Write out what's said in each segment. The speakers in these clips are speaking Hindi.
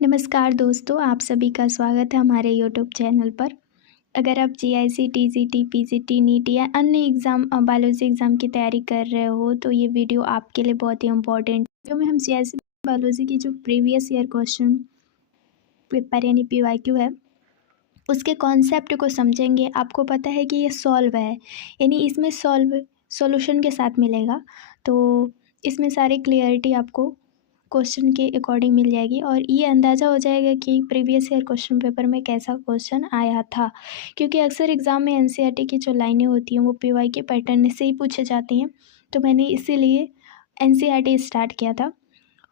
नमस्कार दोस्तों, आप सभी का स्वागत है हमारे यूट्यूब चैनल पर। अगर आप जीआईसी, टीजीटी, पीजीटी, नीट या अन्य एग्ज़ाम बायोलॉजी एग्ज़ाम की तैयारी कर रहे हो तो ये वीडियो आपके लिए बहुत ही इम्पोर्टेंट। वीडियो में हम जीआईसी बायोलॉजी की जो प्रीवियस ईयर क्वेश्चन पेपर यानी पीवाईक्यू है उसके कॉन्सेप्ट को समझेंगे। आपको पता है कि ये सॉल्व है, यानी इसमें सॉल्यूशन के साथ मिलेगा, तो इसमें सारी क्लियरिटी आपको क्वेश्चन के अकॉर्डिंग मिल जाएगी और ये अंदाज़ा हो जाएगा कि प्रीवियस ईयर क्वेश्चन पेपर में कैसा क्वेश्चन आया था। क्योंकि अक्सर एग्ज़ाम में एनसीईआरटी की जो लाइनें होती हैं वो पीवाई के पैटर्न से ही पूछे जाती हैं, तो मैंने इसीलिए एनसीईआरटी स्टार्ट किया था।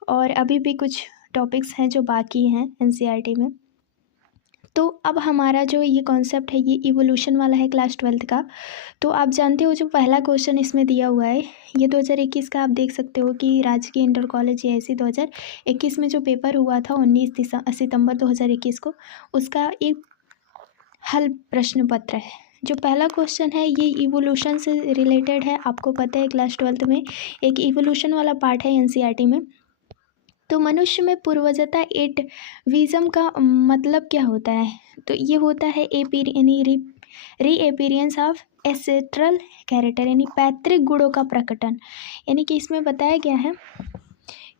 और अभी भी कुछ टॉपिक्स हैं जो बाकी हैं एनसीईआरटी में। तो अब हमारा जो ये कॉन्सेप्ट है ये इवोल्यूशन वाला है क्लास 12th का। तो आप जानते हो जो पहला क्वेश्चन इसमें दिया हुआ है ये 2021 का, आप देख सकते हो कि राजकीय इंटर कॉलेज जीआईसी 2021 में जो पेपर हुआ था 19 सितंबर 2021 को, उसका एक हल प्रश्न पत्र है। जो पहला क्वेश्चन है ये इवोल्यूशन से रिलेटेड है। आपको पता है क्लास 12th में एक इवोल्यूशन वाला पार्ट है एनसीईआरटी में। तो मनुष्य में पूर्वजता एटविज़म का मतलब क्या होता है? तो ये होता है रीएपीरियंस ऑफ एसेट्रल कैरेक्टर, यानी पैतृक गुणों का प्रकटन। यानी कि इसमें बताया गया है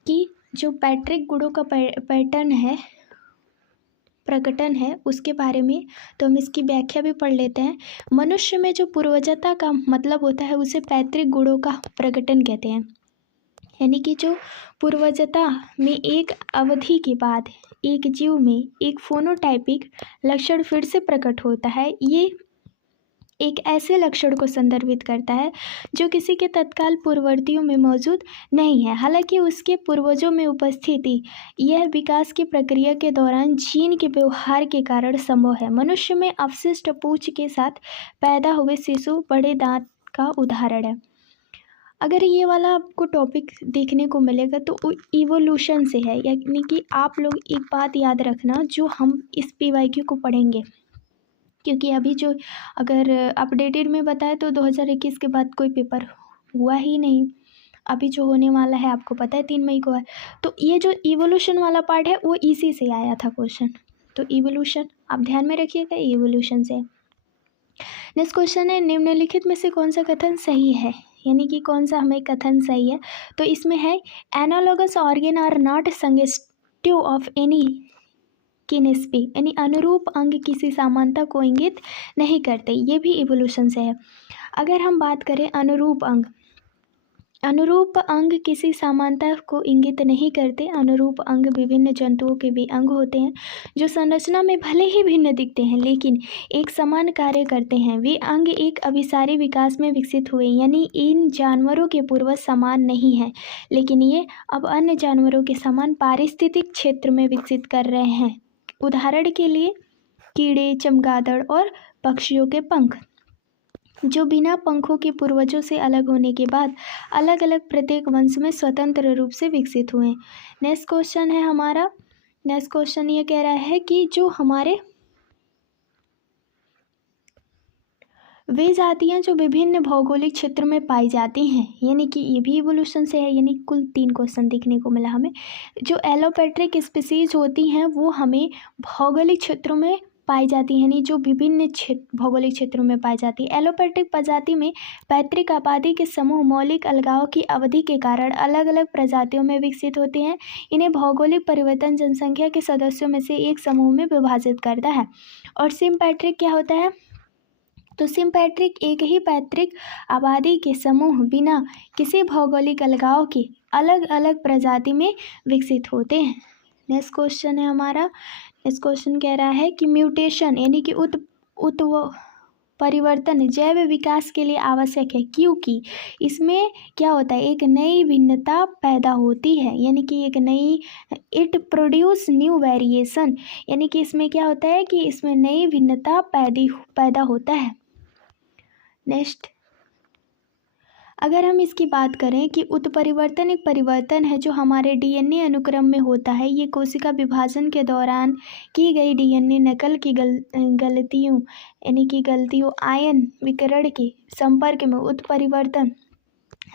कि जो पैतृक गुणों का प्रकटन है उसके बारे में। तो हम इसकी व्याख्या भी पढ़ लेते हैं। मनुष्य में जो पूर्वजता का मतलब होता है उसे पैतृक गुणों का प्रकटन कहते हैं। यानी कि जो पूर्वजता में एक अवधि के बाद एक जीव में एक फोनोटाइपिक लक्षण फिर से प्रकट होता है, ये एक ऐसे लक्षण को संदर्भित करता है जो किसी के तत्काल पूर्ववर्तियों में मौजूद नहीं है, हालांकि उसके पूर्वजों में उपस्थिति यह विकास की प्रक्रिया के दौरान जीन के व्यवहार के कारण संभव है। मनुष्य में अवशिष्ट पूंछ के साथ पैदा हुए शिशु बड़े दांत का उदाहरण है। अगर ये वाला आपको टॉपिक देखने को मिलेगा तो इवोल्यूशन से है, यानी कि आप लोग एक बात याद रखना जो हम इस पीवाईक्यू को पढ़ेंगे, क्योंकि अभी जो अगर अपडेटेड में बताए तो 2021 के बाद कोई पेपर हुआ ही नहीं। अभी जो होने वाला है आपको पता है 3 मई को है। तो ये जो इवोल्यूशन वाला पार्ट है वो इसी से आया था क्वेश्चन। तो इवोल्यूशन आप ध्यान में रखिएगा, इवोल्यूशन से। नेक्स्ट क्वेश्चन है, निम्नलिखित में से कौन सा कथन सही है? यानी कि कौन सा हमें कथन सही है? तो इसमें है analogous organ are not suggestive of any kinship, यानी अनुरूप अंग किसी समानता को इंगित नहीं करते। ये भी इवोल्यूशन से है। अगर हम बात करें अनुरूप अंग किसी समानता को इंगित नहीं करते। अनुरूप अंग विभिन्न जंतुओं के भी अंग होते हैं जो संरचना में भले ही भिन्न दिखते हैं लेकिन एक समान कार्य करते हैं। वे अंग एक अभिसारी विकास में विकसित हुए, यानी इन जानवरों के पूर्वज समान नहीं हैं लेकिन ये अब अन्य जानवरों के समान पारिस्थितिक क्षेत्र में विकसित कर रहे हैं। उदाहरण के लिए कीड़े, चमगादड़ और पक्षियों के पंख जो बिना पंखों के पूर्वजों से अलग होने के बाद अलग अलग प्रत्येक वंश में स्वतंत्र रूप से विकसित हुए। नेक्स्ट क्वेश्चन है हमारा, नेक्स्ट क्वेश्चन ये कह रहा है कि जो हमारे वे जातियां जो विभिन्न भौगोलिक क्षेत्र में पाई जाती हैं, यानी कि ये भी इवोल्यूशन से है। यानी कुल 3 क्वेश्चन देखने को मिला हमें। जो एलोपेट्रिक स्पीसीज होती हैं वो हमें भौगोलिक क्षेत्रों में पाई जाती है, यानी जो विभिन्न भौगोलिक क्षेत्रों में पाई जाती है। एलोपेट्रिक प्रजाति में पैतृक आबादी के समूह मौलिक अलगाव की अवधि के कारण अलग अलग प्रजातियों में विकसित होते हैं। इन्हें भौगोलिक परिवर्तन जनसंख्या के सदस्यों में से एक समूह में विभाजित करता है। और सिम्पैट्रिक क्या होता है? तो सिम्पैट्रिक एक ही पैतृक आबादी के समूह बिना किसी भौगोलिक अलगाव के अलग अलग प्रजाति में विकसित होते हैं। नेक्स्ट क्वेश्चन है हमारा, नेक्स्ट क्वेश्चन कह रहा है कि म्यूटेशन यानी कि परिवर्तन जैव विकास के लिए आवश्यक है क्योंकि इसमें क्या होता है, एक नई भिन्नता पैदा होती है, यानी कि एक नई इट प्रोड्यूस न्यू वेरिएशन, यानी कि इसमें क्या होता है कि इसमें नई भिन्नता पैदा होता है। नेक्स्ट अगर हम इसकी बात करें कि उत्परिवर्तन एक परिवर्तन है जो हमारे डीएनए अनुक्रम में होता है। ये कोशिका विभाजन के दौरान की गई डीएनए नकल की गलतियों यानी कि गलतियों आयन विकिरण के संपर्क में उत्परिवर्तन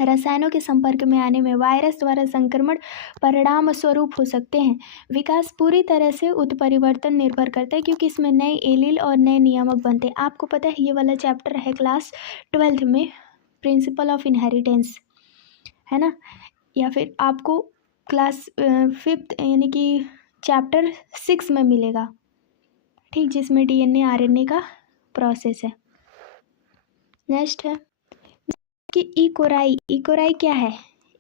रसायनों के संपर्क में आने में वायरस द्वारा संक्रमण परिणाम स्वरूप हो सकते हैं। विकास पूरी तरह से उत्परिवर्तन निर्भर करता है, क्योंकि इसमें नए एलील और नए नियामक बनते हैं। आपको पता है ये वाला चैप्टर है क्लास 12th में, प्रिंसिपल ऑफ इनहेरिटेंस, है ना, या फिर आपको क्लास 5th यानी कि चैप्टर 6 में मिलेगा, ठीक, जिसमें DNA RNA का प्रोसेस है। नेक्स्ट है कि इकोराई क्या है?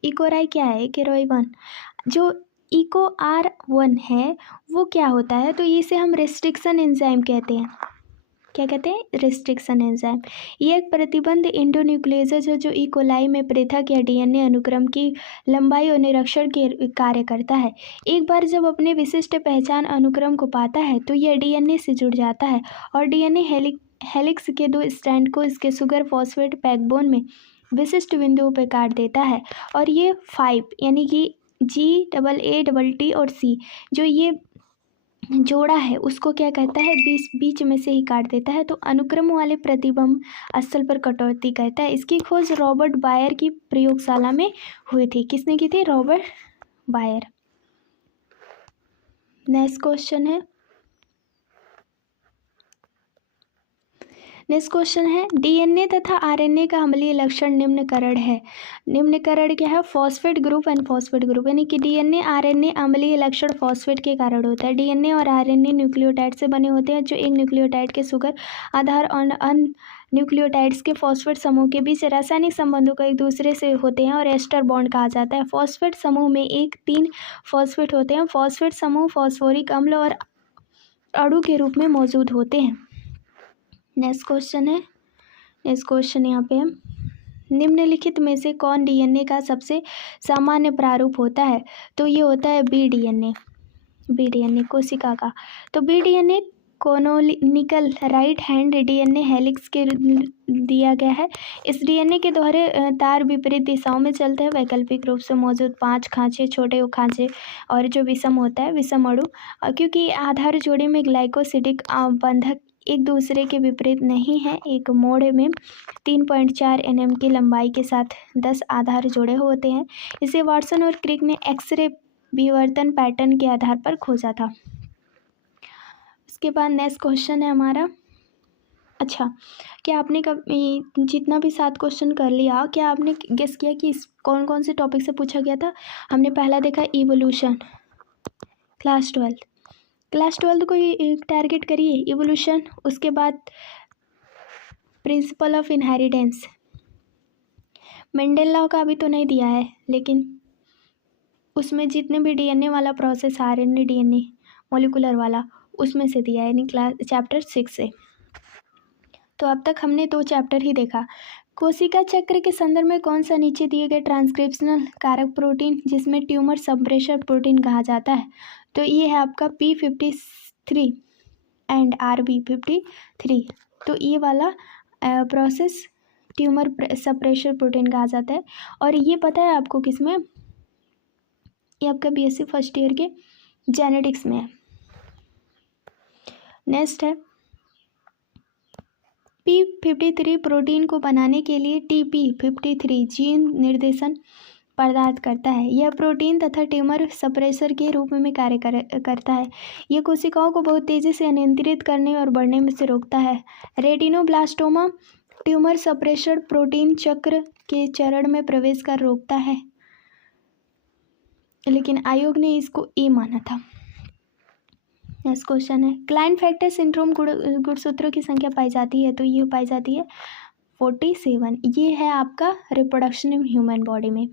इकोराई क्या है? इकोराई 1 जो इको R1 है वो क्या होता है? तो इसे हम रिस्ट्रिक्शन एंजाइम कहते हैं। क्या कहते हैं? Restriction enzyme. ये एक प्रतिबंध इंडोन्यूक्लियोजेज है जो इकोलाई में पृथक या DNA अनुक्रम की लंबाई और निरीक्षण के कार्य करता है। एक बार जब अपने विशिष्ट पहचान अनुक्रम को पाता है तो यह DNA से जुड़ जाता है और DNA हेलिक्स के 2 स्ट्रैंड को इसके शुगर फॉस्फेट बैकबोन में विशिष्ट बिंदुओं पर काट देता है और ये 5 यानी कि GAATT और C जो ये जोड़ा है उसको क्या कहता है? बीच में से ही काट देता है, तो अनुक्रम वाले प्रतिबिंब स्थल पर कटौती कहता है। इसकी खोज रॉबर्ट बायर की प्रयोगशाला में हुई थी। किसने की थी? Robert Bayer. नेक्स्ट क्वेश्चन है DNA तथा RNA का अम्लीय लक्षण निम्नकरण है। निम्नकरण क्या है? Phosphate group and phosphate group, यानी कि DNA RNA अम्लीय लक्षण फॉस्फेट के कारण होता है। DNA और RNA न्यूक्लियोटाइड से बने होते हैं जो एक न्यूक्लियोटाइड के शुगर आधार और अन्य न्यूक्लियोटाइड्स के फॉस्फेट समूह के बीच रासायनिक संबंधों का एक दूसरे से होते हैं और एस्टर बॉन्ड कहा जाता है। फॉस्फेट समूह में 3 फॉस्फेट होते हैं। फॉस्फेट समूह फॉस्फोरिक अम्ल और अणु के रूप में मौजूद होते हैं। नेक्स्ट क्वेश्चन यहाँ पे है, निम्नलिखित में से कौन DNA का सबसे सामान्य प्रारूप होता है? तो ये होता है BDNA कोशिका का। तो BDNA canonical right hand DNA helix के दिया गया है। इस DNA के दोहरे तार विपरीत दिशाओं में चलते हैं। वैकल्पिक रूप से मौजूद 5 खांचे, छोटे खांचे और जो विषम होता है विषम अणु, क्योंकि आधार जोड़े में ग्लाइकोसिडिक बंधक एक दूसरे के विपरीत नहीं है। एक मोड़ में 3.4 nm की लंबाई के साथ 10 आधार जोड़े होते हैं। इसे वाटसन और क्रिक ने एक्सरे विवर्तन पैटर्न के आधार पर खोजा था। उसके बाद नेक्स्ट क्वेश्चन है हमारा, अच्छा, क्या आपने कभी जितना भी 7 क्वेश्चन कर लिया, क्या आपने गेस किया कि कौन कौन से टॉपिक से पूछा गया था? हमने पहला देखा इवोल्यूशन, क्लास 12 को एक टारगेट करिए इवोल्यूशन। उसके बाद principle of inheritance, Mendel law का अभी तो नहीं दिया है, लेकिन उसमें जितने भी DNA वाला प्रोसेस RNA DNA मॉलिकुलर वाला उसमें से दिया है, यानी क्लास चैप्टर 6 से। तो अब तक हमने 2 चैप्टर ही देखा। कोशिका चक्र के संदर्भ में कौन सा नीचे दिए गए ट्रांसक्रिप्शनल कारक प्रोटीन जिसमें ट्यूमर सप्रेशर प्रोटीन कहा जाता है? तो ये है आपका P53 एंड RB53। तो ये वाला प्रोसेस ट्यूमर सप्रेशर प्रोटीन कहा जाता है और ये पता है आपको किस में? ये आपका BSc फर्स्ट ईयर के जेनेटिक्स में है। नेक्स्ट है P53 प्रोटीन को बनाने के लिए TP53 जीन निर्देशन पदार्थ करता है। यह प्रोटीन तथा ट्यूमर सप्रेसर के रूप में कार्य करता है। यह कोशिकाओं को बहुत तेज़ी से नियंत्रित करने और बढ़ने में से रोकता है। रेटिनोब्लास्टोमा ट्यूमर सप्रेसर प्रोटीन चक्र के चरण में प्रवेश कर रोकता है, लेकिन आयोग ने इसको ए माना था। नेक्स्ट क्वेश्चन है, क्लाइनफेल्टर सिंड्रोम गुणसूत्रों की संख्या पाई जाती है? तो ये पाई जाती है 47। ये है आपका रिप्रोडक्शन इन ह्यूमन बॉडी में।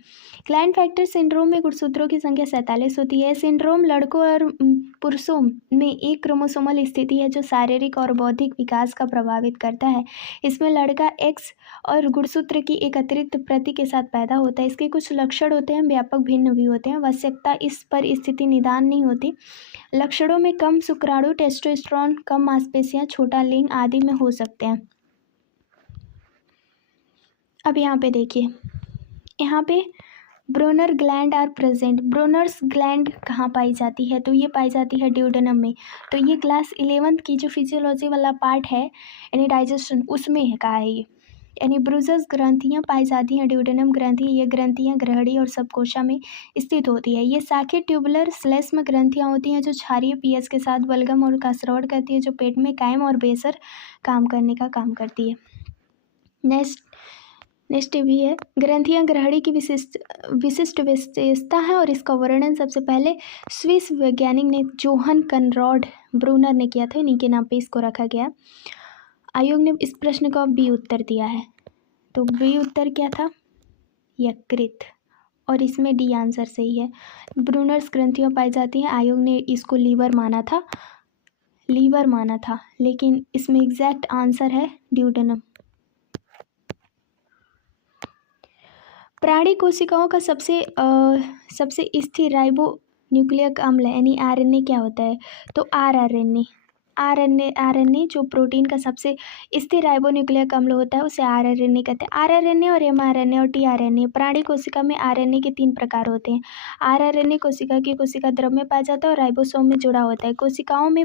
क्लाइनफेल्टर सिंड्रोम में गुणसूत्रों की संख्या 47 होती है। सिंड्रोम लड़कों और पुरुषों में एक क्रोमोसोमल स्थिति है जो शारीरिक और बौद्धिक विकास का प्रभावित करता है। इसमें लड़का X और गुणसूत्र की एक अतिरिक्त प्रति के साथ पैदा होता है। इसके कुछ लक्षण होते हैं, व्यापक भिन्न भी होते हैं। आवश्यकता इस पर स्थिति निदान नहीं होती। लक्षणों में कम शुक्राणु, टेस्टोस्टेरोन, कम मांसपेशियां, छोटा लिंग आदि में हो सकते हैं। अब यहाँ पे देखिए, यहाँ पे Brunner gland are present. Brunner's gland कहाँ पाई जाती है? तो ये पाई जाती है ड्यूडेनम में। तो ये क्लास 11th की जो फिजियोलॉजी वाला पार्ट है यानी डाइजेशन, उसमें है कहा है ये। यानी ब्रूजस ग्रंथियाँ पाई जाती हैं। ड्यूडेनम ग्रंथि, ये ग्रंथियाँ ग्रहणी और सबकोशा में स्थित होती है। ये शाखीय ट्यूबुलर श्लेष्म ग्रंथियाँ होती हैं जो क्षारीय पीएच के साथ बलगम और का स्राव करती है, जो पेट में कायम और बेअसर काम करने का काम करती है। नेक्स्ट भी है, ग्रंथियाँ ग्रहणी की विशिष्ट विशेषता है और इसका वर्णन सबसे पहले स्विस वैज्ञानिक ने जोहन कनराड ब्रूनर ने किया था। इन्हीं के नाम पे इसको रखा गया। आयोग ने इस प्रश्न का बी उत्तर दिया है, तो बी उत्तर क्या था? यकृत, और इसमें डी आंसर सही है। ब्रूनर्स ग्रंथियाँ पाई जाती हैं। आयोग ने इसको लीवर माना था, लेकिन इसमें एग्जैक्ट आंसर है ड्यूडेनम। प्राणी कोशिकाओं का सबसे स्थिर राइबो न्यूक्लिक अम्ल यानी आरएनए क्या होता है? तो आरएनए जो प्रोटीन का सबसे स्थिर राइबो न्यूक्लिक अम्ल होता है उसे आरएनए कहते हैं। आरआरएनए और एमआरएनए और टीआरएनए। प्राणी कोशिका में आरएनए के 3 प्रकार होते हैं। आरआरएनए कोशिका द्रव में पाया जाता है और राइबोसोम में जुड़ा होता है। कोशिकाओं में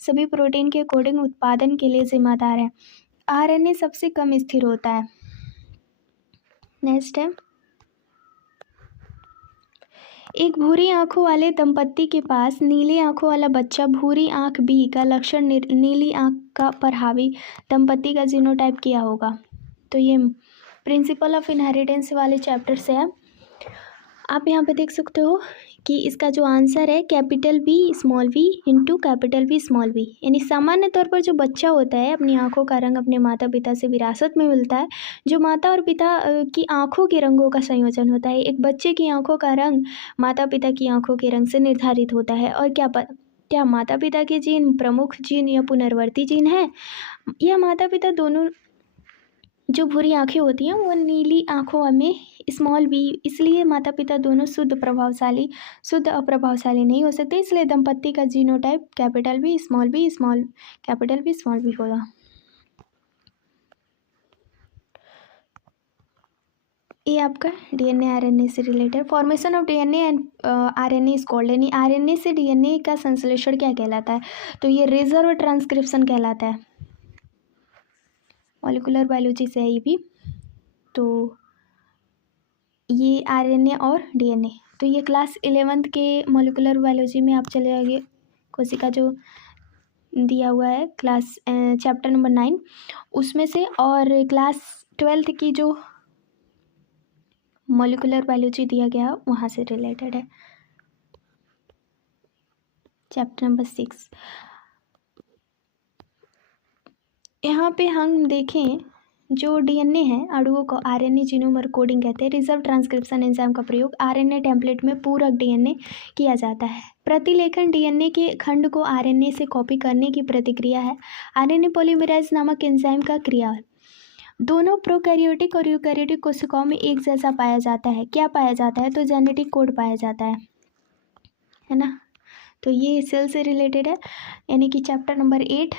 सभी प्रोटीन के कोडिंग उत्पादन के लिए जिम्मेदार है। आरएनए सबसे कम स्थिर होता है। नेक्स्ट है, एक भूरी आंखों वाले दंपत्ति के पास नीली आंखों वाला बच्चा भूरी आंख बी का लक्षण नीली आंख का पर हावी दंपत्ति का जीनोटाइप क्या होगा? तो ये प्रिंसिपल ऑफ इनहेरिटेंस वाले चैप्टर से है। आप यहाँ पे देख सकते हो कि इसका जो आंसर है capital B small V into capital B small V. यानी सामान्य तौर पर जो बच्चा होता है अपनी आंखों का रंग अपने माता पिता से विरासत में मिलता है, जो माता और पिता की आंखों के रंगों का संयोजन होता है। एक बच्चे की आंखों का रंग माता पिता की आंखों के रंग से निर्धारित होता है। और क्या माता पिता के जीन प्रमुख जीन या पुनर्वर्ती जीन है, या माता पिता दोनों जो भूरी आंखें होती हैं वो नीली आंखों में स्मॉल बी, इसलिए माता पिता दोनों शुद्ध अप्रभावशाली नहीं हो सकते, इसलिए दंपत्ति का genotype capital B small capital B small B होगा। ये आपका डीएनए आरएनए से related. Formation of DNA and RNA is called, यानी आरएनए से डीएनए का संश्लेषण क्या कहलाता है? तो ये रिजर्व ट्रांसक्रिप्शन कहलाता है। मॉलिक्यूलर बायोलॉजी से है ये भी। तो ये आरएनए और डीएनए, तो ये क्लास 11th के मॉलिक्यूलर बायोलॉजी में आप चले जाइए, कोशिका जो दिया हुआ है क्लास चैप्टर नंबर 9 उसमें से, और क्लास 12th की जो मॉलिक्यूलर बायोलॉजी दिया गया वहाँ से रिलेटेड है, चैप्टर नंबर 6। यहाँ पे हम देखें जो डीएनए है अणुओं को आरएनए जीनोमर कोडिंग कहते हैं। रिजर्व ट्रांसक्रिप्शन एंजाइम का प्रयोग आरएनए टेम्पलेट में पूरक डीएनए किया जाता है। प्रतिलेखन डीएनए के खंड को आरएनए से कॉपी करने की प्रतिक्रिया है। आरएनए पॉलीमरेज नामक एंजाइम का क्रिया दोनों प्रोकैरियोटिक और यूकैरियोटिक कोशिकाओं में एक जैसा पाया जाता है। क्या पाया जाता है? तो जेनेटिक कोड पाया जाता है ना। तो ये सेल से रिलेटेड है, यानी कि chapter number 8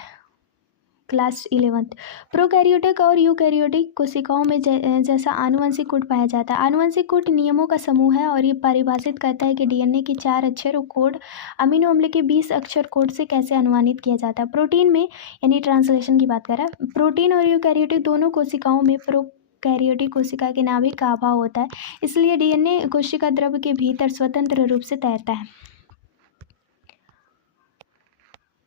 class 11th। Prokaryotic और यूकैरियोटिक कोशिकाओं में जैसा आनुवंशिक कोड पाया जाता है। आनुवंशिक कोड नियमों का समूह है और ये परिभाषित करता है कि डीएनए के 4 अक्षर कोड अमीनो अम्ल के 20 अक्षर कोड से कैसे अनुवादित किया जाता है। प्रोटीन में, यानी ट्रांसलेशन की बात कर रहा है, प्रोटीन और यूकैरियोटिक दोनों कोशिकाओं में प्रोकैरियोटिक कोशिका के नाभिक का अभाव होता है, इसलिए डीएनए कोशिका द्रव्य के भीतर स्वतंत्र रूप से तैरता है।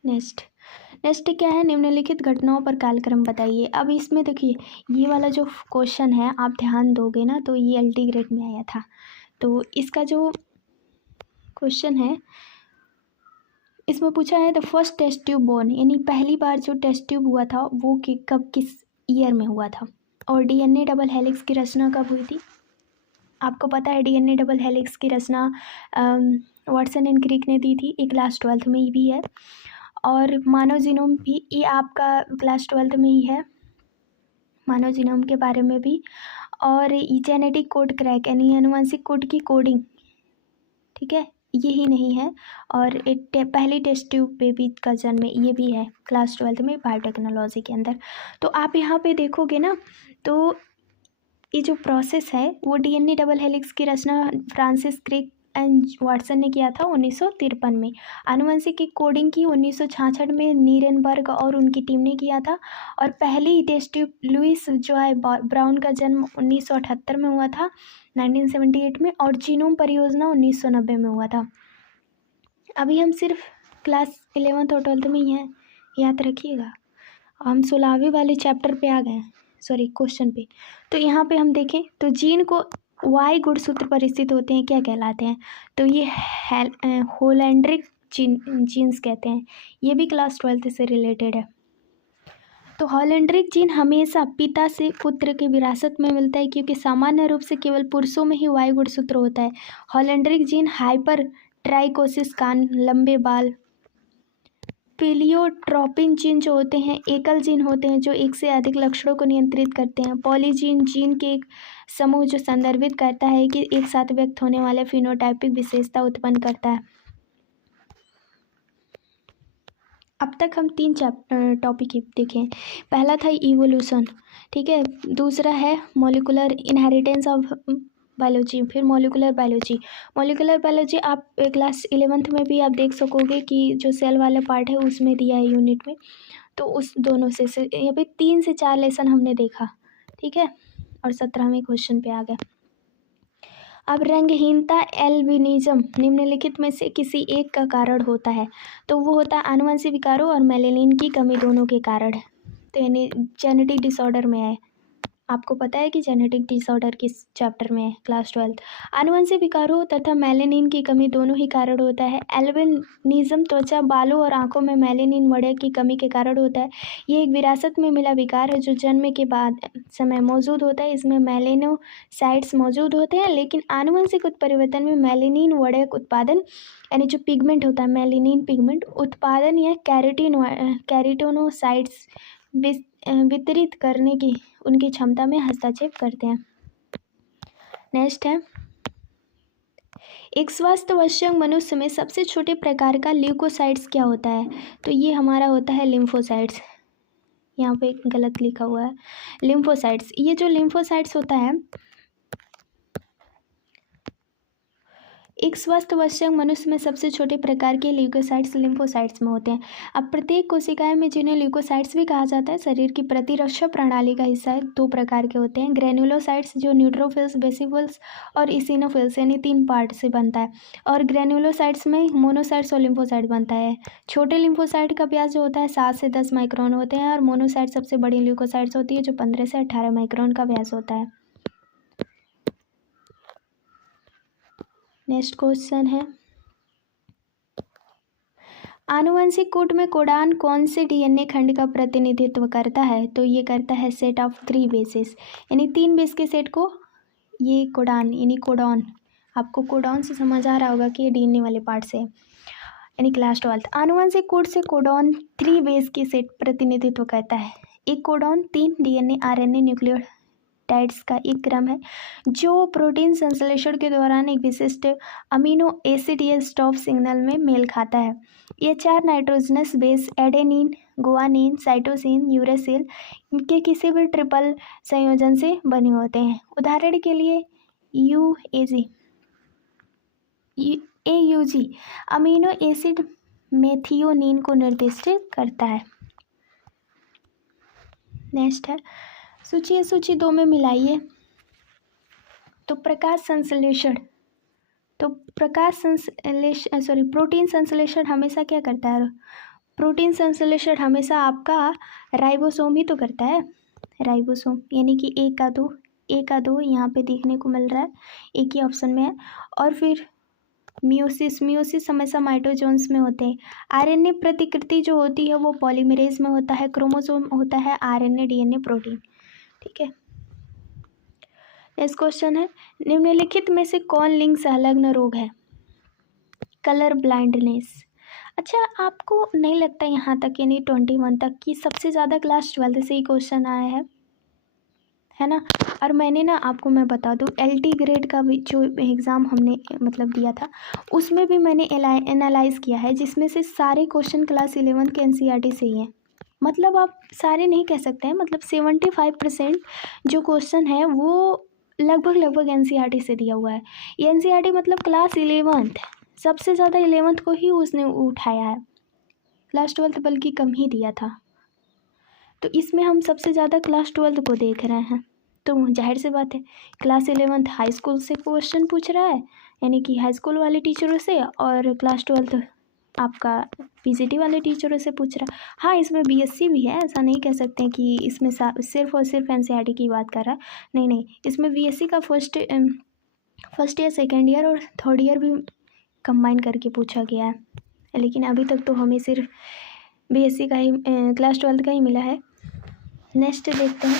नेक्स्ट क्या है? निम्नलिखित घटनाओं पर कालक्रम बताइए। अब इसमें देखिए ये वाला जो क्वेश्चन है आप ध्यान दोगे ना तो ये एलटी ग्रेड में आया था। तो इसका जो क्वेश्चन है इसमें पूछा है the first test tube born, यानी पहली बार जो टेस्ट ट्यूब हुआ था वो कब किस ईयर में हुआ था। और डीएनए डबल हेलिक्स की रचना कब हुई थी? आपको पता है डीएनए डबल हेलिक्स की रचना वाटसन एंड क्रिक ने दी थी, एक क्लास 12th में ही भी है। और मानव जीनोम भी ये आपका क्लास 12th में ही है, मानव जीनोम के बारे में भी। और जेनेटिक कोड क्रैक यानी आनुवंशिक कोड की कोडिंग, ठीक है, ये ही नहीं है। और पहली टेस्ट ट्यूब बेबी का जन्म ये भी है क्लास 12th में बायोटेक्नोलॉजी के अंदर। तो आप यहाँ पे देखोगे ना तो ये जो प्रोसेस है वो डीएनए डबल हेलिक्स की रचना फ्रांसिस क्रिक एन वाटसन ने किया था 1953 में। आनुवंशिक की कोडिंग की 1966 में नीरेनबर्ग और उनकी टीम ने किया था। और पहली test tube Louise Joy Brown का जन्म 1978 में हुआ था, 1978 में। और जीनोम परियोजना 1990 में हुआ था। अभी हम सिर्फ क्लास 11th और 12th में ही हैं, याद रखिएगा। हम 16वें वाले चैप्टर पे आ गए, सॉरी क्वेश्चन पे। तो यहाँ पे हम देखें तो जीन को वाई गुणसूत्र पर स्थित होते हैं, क्या कहलाते हैं? तो ये होलैंड्रिक जीन्स कहते हैं। ये भी क्लास 12th से रिलेटेड है। तो होलैंड्रिक जीन हमेशा पिता से पुत्र की विरासत में मिलता है, क्योंकि सामान्य रूप से केवल पुरुषों में ही वाई गुणसूत्र होता है। होलैंड्रिक जीन हाइपर ट्राइकोसिस कान, लंबे बाल। प्लियोट्रोपिन जीन जो होते हैं एकल जीन होते हैं जो एक से अधिक लक्षणों को नियंत्रित करते हैं। पॉलीजीन जीन के एक समूह जो संदर्भित करता है कि एक साथ व्यक्त होने वाले फिनोटाइपिक विशेषता उत्पन्न करता है। अब तक हम 3 टॉपिक देखें। पहला था इवोल्यूशन, ठीक है। दूसरा है मॉलिकुलर इनहेरिटेंस ऑफ बायोलॉजी, फिर मॉलिकुलर बायोलॉजी। मॉलिकुलर बायोलॉजी आप क्लास 11th में भी आप देख सकोगे कि जो सेल वाला पार्ट है उसमें दिया है यूनिट में। तो उस दोनों से यहाँ पे 3 से 4 लेसन हमने देखा, ठीक है। और 17वें क्वेश्चन पे आ गए। अब रंगहीनता एल्बिनिज्म निम्नलिखित में से किसी एक का कारण होता है। तो वो होता है आनुवंशिक विकारों और मेलेनिन की कमी दोनों के कारण है। तो यानी जेनेटिक डिसऑर्डर में है। आपको पता है कि जेनेटिक डिसऑर्डर किस चैप्टर में है, क्लास 12th। आनुवंशिक विकारों तथा मेलेनिन की कमी दोनों ही कारण होता है। एल्बिनिज्म त्वचा, बालों और आंखों में मेलेनिन वड़े की कमी के कारण होता है। ये एक विरासत में मिला विकार है जो जन्म के बाद समय मौजूद होता है। इसमें मेलेनोसाइट्स मौजूद होते हैं, लेकिन आनुवंशिक उत्परिवर्तन में मेलेनिन वड़े उत्पादन यानी जो पिगमेंट होता है मेलेनिन पिगमेंट उत्पादन या कैरोटिनोसाइट्स वितरित करने की उनकी क्षमता में हस्तक्षेप करते हैं। नेक्स्ट है, एक स्वस्थ वयस्क मनुष्य में सबसे छोटे प्रकार का ल्यूकोसाइट्स क्या होता है? तो ये हमारा होता है लिम्फोसाइट्स। यहाँ पे गलत लिखा हुआ है लिम्फोसाइट्स। ये जो लिम्फोसाइट्स होता है, एक स्वस्थ वयस्क मनुष्य में सबसे छोटे प्रकार के ल्यूकोसाइट्स लिम्फोसाइट्स में होते हैं। अब प्रत्येक कोशिकाएं में जिन्हें ल्यूकोसाइट्स भी कहा जाता है शरीर की प्रतिरक्षा प्रणाली का हिस्सा है। 2 प्रकार के होते हैं, ग्रेनुलोसाइट्स जो न्यूट्रोफिल्स, बेसिफिल्स और इसिनोफिल्स यानी 3 पार्ट से बनता है। और ग्रेनुलोसाइट्स में मोनोसाइट्स और लिम्फोसाइट बनता है। छोटे लिम्फोसाइट का व्यास जो होता है 7 से 10 माइक्रोन होते हैं और मोनोसाइट सबसे बड़ी ल्यूकोसाइट्स होती है जो 15 से 18 माइक्रोन का व्यास होता है। नेक्स्ट क्वेश्चन है, आनुवंशिक कोड में कोडान कौन से डीएनए खंड का प्रतिनिधित्व करता है? तो ये करता है सेट ऑफ 3 बेसेस यानी 3 बेस के सेट को ये कोडान यानी कोडॉन। आपको कोडॉन से समझ आ रहा होगा कि ये डीएनए वाले पार्ट से यानी क्लास 12th। आनुवंशिक कोड से कोडॉन 3 बेस के सेट प्रतिनिधित्व करता है। एक कोडॉन 3 डीएनए आरएनए न्यूक्लियोटाइड्स का एक क्रम है जो प्रोटीन संश्लेषण के दौरान एक विशिष्ट अमीनो एसिड या स्टॉप सिग्नल में मेल खाता है। ये 4 nitrogenous base adenine, guanine, cytosine, uracil के किसी भी ट्रिपल संयोजन से बने होते हैं। उदाहरण के लिए AUG अमीनो एसिड मेथियोनिन को निर्दिष्ट करता है। नेक्स्ट है, सूची 2 में मिलाइए। तो प्रोटीन संश्लेषण हमेशा क्या करता है? प्रोटीन संश्लेषण हमेशा आपका राइबोसोम ही तो करता है। राइबोसोम यानी कि एक का दो यहाँ पे देखने को मिल रहा है, एक ही ऑप्शन में है। और फिर मियोसिस हमेशा माइटोजोन्स में होते हैं। आरएनए प्रतिकृति जो होती है वो पॉलीमरेज में होता है। क्रोमोसोम होता है आरएनए, डीएनए, प्रोटीन, ठीक है। नेक्स्ट क्वेश्चन है, निम्नलिखित में से कौन लिंग संलग्न रोग है? Colour blindness. अच्छा, आपको नहीं लगता यहाँ तक यानी 21 तक की सबसे ज़्यादा क्लास 12 से ही क्वेश्चन आया है ना? और मैंने ना आपको मैं बता दूँ LT ग्रेड का भी जो एग्ज़ाम हमने मतलब दिया था उसमें भी मैंने एनालाइज़ किया है, जिसमें से सारे क्वेश्चन क्लास 11 के NCERT से ही हैं। मतलब आप सारे नहीं कह सकते हैं, मतलब 75% जो क्वेश्चन है वो लगभग एनसीईआरटी से दिया हुआ है। ये एनसीईआरटी मतलब क्लास 11th, सबसे ज़्यादा 11th को ही उसने उठाया है, क्लास 12th बल्कि कम ही दिया था। तो इसमें हम सबसे ज़्यादा क्लास 12th को देख रहे हैं। तो जाहिर सी बात है क्लास 11th हाई स्कूल से क्वेश्चन पूछ रहा है, यानी कि हाई स्कूल वाले टीचरों से, और क्लास 12th आपका पीजीटी वाले टीचरों से पूछ रहा है। हाँ, इसमें बीएससी भी है, ऐसा नहीं कह सकते हैं कि इसमें सिर्फ और सिर्फ एनसीईआरटी की बात कर रहा है। नहीं, इसमें बीएससी का फर्स्ट ईयर, सेकेंड ईयर और थर्ड ईयर भी कंबाइन करके पूछा गया है, लेकिन अभी तक तो हमें सिर्फ बीएससी का ही क्लास 12th का ही मिला है। नेक्स्ट देखते हैं,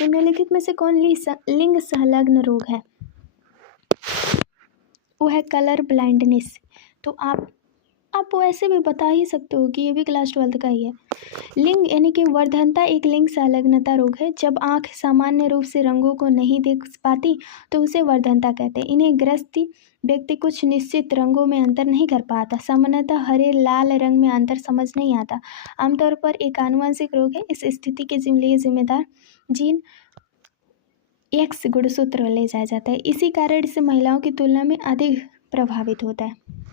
निम्नलिखित में से कौन लिंग संलग्न रोग है? वो है कलर ब्लाइंडनेस। तो आप वैसे भी बता ही सकते हो कि ये भी क्लास 12th का ही है। लिंग यानी कि वर्धनता एक लिंग संलग्नता रोग है। जब आँख सामान्य रूप से रंगों को नहीं देख पाती तो उसे वर्धनता कहते हैं। इन्हें ग्रस्त व्यक्ति कुछ निश्चित रंगों में अंतर नहीं कर पाता। सामान्यतः हरे लाल रंग में अंतर समझ नहीं आता। आमतौर पर एक आनुवंशिक रोग है। इस स्थिति के लिए जिम्मेदार जीन एक्स गुणसूत्र ले जाया जाता है। इसी कारण इसे महिलाओं की तुलना में अधिक प्रभावित होता है।